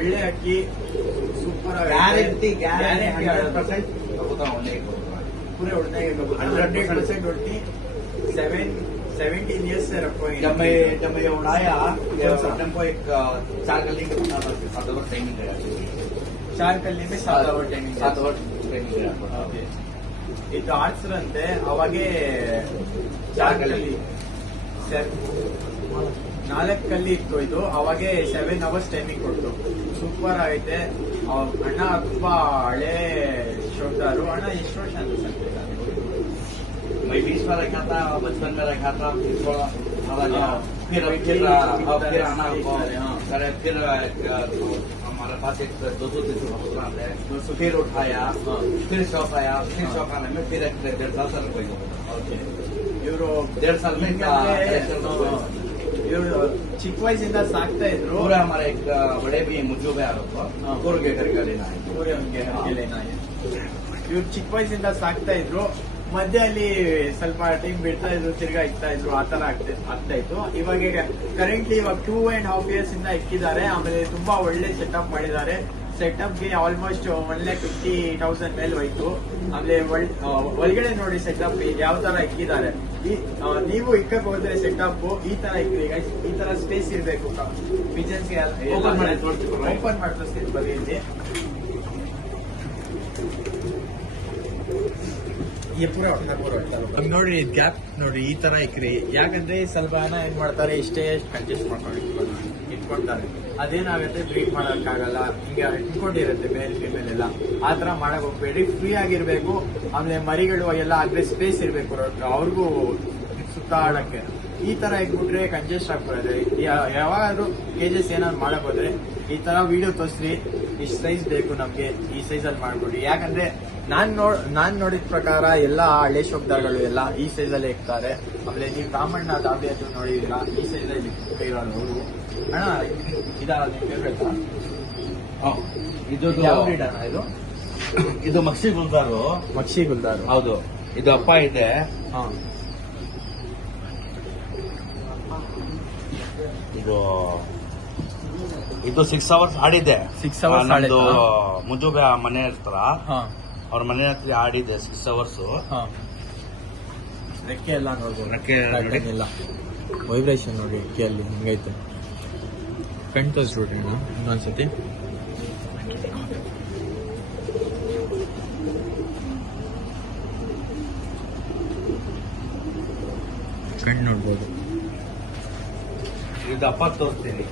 ಒಳ್ಳೆ ಅಕ್ಕಿ, super guarantee 100% पूरे पूरे उड़ने 100% उड़ती। 17 years से रखो। जब मैं उड़ाया हमको एक 4 गली में 7 आवर ट्रेनिंग गया, 4 गली में 7 आवर ट्रेनिंग 7 आवर ट्रेनिंग गया। ಇದು ಆಡ್ಸ್ರಂತೆ ಅವಾಗೆ 4 ಕಲ್ಲಿ 4 ಕಲ್ಲಿ ಇತ್ತು ಇದು, ಅವಾಗೆ 7 ಅವರ್ಸ್ ಟೈಮಿಂಗ್ ಕೊಡ್ತು. ಸೂಪರ್ ಆಗೈತೆ ಅಣ್ಣ, ತುಂಬಾ ಹಳೆ ಶೋಧಾರು ಅಣ್ಣ. ಎಷ್ಟು ವರ್ಷ ಅಂತ ಸರ್? मैं 20 में रखा था, बचपन में रखा था, फिर आना फिर हमारे पास एक 200-300 आते हैं, फिर उठाया, फिर शौक आया, फिर शौक आने में फिर 1.5 साल से रखो। ಇವರು 1.5 साल में ಇವರು ಚಿಕ್ಕ ವಯಸ್ಸಿಂದ ಸಾಕ್ತಾ ಇದ್ರು. पूरा हमारे एक बड़े भी मुझे ಕೂರ್ಗೆ ಕರ್ಗೆ लेना है, ಇವ್ರು ಚಿಕ್ಕ ವಯಸ್ಸಿಂದ ಸಾಕ್ತಾ ಇದ್ರು. ಮಧ್ಯೆ ಅಲ್ಲಿ ಸ್ವಲ್ಪ ಟೈಮ್ ಬಿಡ್ತಾ ಇದ್ರು, ತಿರ್ಗಾ ಇಕ್ತಾ ಇದ್ರು, ಆತರ ಆಗ್ತಾ ಇತ್ತು. ಇವಾಗ ಕರೆಂಟ್ಲಿ 2.5 years ಇಂದ ಇಕ್ಕಿದ್ದಾರೆ. ಆಮೇಲೆ ತುಂಬಾ ಒಳ್ಳೆ ಸೆಟಪ್ ಮಾಡಿದ್ದಾರೆ. ಸೆಟಪ್ಗೆ ಆಲ್ಮೋಸ್ಟ್ 1,50,000 ಮೇಲೆ ಹೋಯ್ತು. ಆಮೇಲೆ ಒಳಗಡೆ ನೋಡಿ ಸೆಟಪ್ ಯಾವ ತರ ಇಕ್ಕಿದ್ದಾರೆ. ನೀವು ಇಕ್ಕಕ್ ಹೋದ್ರೆ ಸೆಟಪ್ ಈ ತರ ಇಕ್ರಿ. ಈ ತರ ಸ್ಪೇಸ್ ಇರ್ಬೇಕು. ಪಿಜನ್ಸ್ ಓಪನ್ ಮಾಡಿ ತೋರಿಸ್ತೀನಿ ಬರೀ ಇಲ್ಲಿ. ನೋಡಿ ಗ್ಯಾಪ್ ನೋಡಿ, ಈ ತರ ಇಕ್ರಿ. ಯಾಕಂದ್ರೆ ಸ್ವಲ್ಪ ಜನ ಏನ್ ಮಾಡ್ತಾರೆ, ಇಷ್ಟೇ ಅಡ್ಜಸ್ಟ್ ಮಾಡ್ಕೊಂಡು ಇಟ್ಕೊಂತಾರೆ. ಅದೇನಾಗುತ್ತೆ, ಬ್ರೀಡ್ ಮಾಡಕ್ಕಾಗಲ್ಲ. ಹಿಂಗೆ ಇಟ್ಕೊಂಡಿರುತ್ತೆ ಮೇಲ್ ಫಿಮೇಲ್ ಎಲ್ಲ. ಆ ತರ ಮಾಡಕ್ ಹೋಗ್ಬೇಡಿ, ಫ್ರೀ ಆಗಿರ್ಬೇಕು. ಆಮೇಲೆ ಮರಿಗಳು ಎಲ್ಲ ಆದ್ರೆ ಸ್ಪೇಸ್ ಇರ್ಬೇಕು ಅವ್ರಿಗೂ ಸುತ್ತಾಡಕ್ಕೆ. ಈ ತರ ಇಟ್ಬಿಟ್ರೆ ಕಂಜೆಸ್ಟ್ ಆಗ್ಬಿಡುತ್ತೆ. ಯಾವಾಗಾದ್ರೂ ಕೇಜಸ್ ಏನಾದ್ರು ಮಾಡಕ್ ಹೋದ್ರೆ ಈ ತರ ವಿಡಿಯೋ ತೋರಿಸ್ರಿ, ಇಷ್ಟು ಸೈಜ್ ಬೇಕು ನಮ್ಗೆ, ಈ ಸೈಜ್ ಅಲ್ಲಿ ಮಾಡ್ಕೊಡಿ. ಯಾಕಂದ್ರೆ ನಾನ್ ನೋಡಿದ ಪ್ರಕಾರ ಎಲ್ಲಾ ಹಳೆ ಶೋಕ್ದಾರ್ಗಳು ಎಲ್ಲ ಈ ಸೈಜ್ ಅಲ್ಲಿ ಇಕ್ತಾರೆ. ಆಮೇಲೆ ನೀವು ರಾಮಣ್ಣ ದಾಬಿ ಅಂತ ನೋಡಿದಿರಾ, ಈ ಸೈಜ್ ಅಲ್ಲಿ ಇರೋದು ಅವರು. ಅಣ್ಣ ಫೇವ್ರೇಟ್ ಇದು ಯಾವ ಬ್ರೀಡ್ ಅಣ್ಣ ಇದು? ಇದು ಮಕ್ಷಿ ಗುಲ್ದಾರು. ಮಕ್ಷಿ ಗುಲ್ದಾರು, ಹೌದು. ಇದು ಅಪ್ಪ ಇದೆ. ಇದು 6 ಅವರ್ಸ್ ಆಡಿದೆ. 6 ಅವರ್ಸ್ ಮುಂಜುಗ ಮನೆ ಇರ್ತಾರ, ಅವ್ರ ಮನೆ ಹತ್ರ ಆಡಿದೆ 6 ಅವರ್ಸ್. ರೆಕ್ಕೆ ಎಲ್ಲ ನೋಡ್ಬೋದು, ರೆಕ್ಕೆ ಇಲ್ಲ ವೈಬ್ರೇಷನ್ ನೋಡಿ ರೆಕ್ಕೆಯಲ್ಲಿ ಹಿಂಗೈತೆ. ಕಣ್ ತೋರಿಸ್ಬಿಡ್ರಿ ಇನ್ನೊಂದ್ಸತಿ. ಕಣ್ ನೋಡ್ಬೋದು. ಇದು ಅಪ್ಪ ತೋರಿಸ್ತೀನಿ.